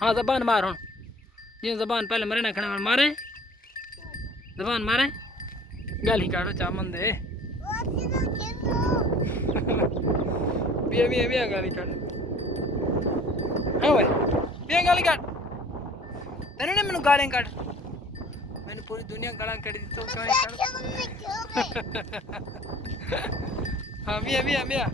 हाँ जबान मार हूँ जी जबान पहले मरे ना खड़ा मारे जबान मारे गाली काटो चामन दे बिया बिया बिया गाली काट हाँ भाई बिया गाली काट तेरे ने मैंने गाली काट मैंने पूरी दुनिया गाला काट दी तो गाली काट हाँ बिया बिया बिया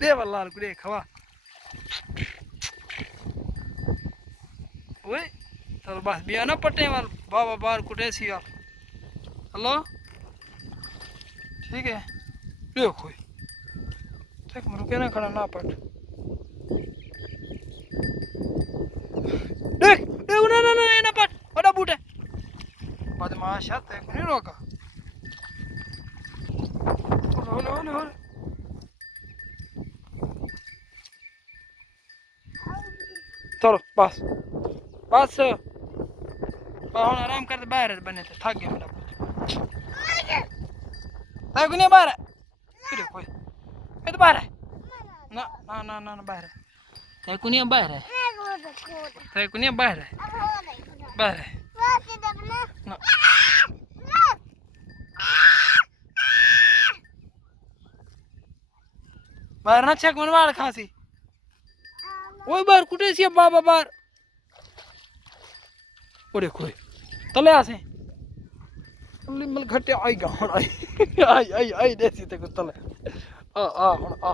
दे वल्लाह कुड़े खवा ओए चल बस बिया ना पट्टे वाल बाबा बार कुटे सी यार हेलो ठीक है देखो देख रुके ना खड़ा ना पट देख देख ना ना ना ना पट बड़ा बूटे बदमाश है देख नहीं रोका होले होले होले चलो बस बस हम आराम करते बाहर बने थे थक गए मेरा है कुछ नहीं बाहर है फिर कोई ये तो बाहर है ना ना ना ना बाहर है कुछ नहीं बाहर है कुछ नहीं बाहर है बाहर है ना बाहर ना चेक मनवाड़ खांसी ओए बाहर कुटे सी बाबा बाहर ओरे कोई तले आसे मल घटे आई गाहण आई आई आई आई देसी ते तले आ आ आ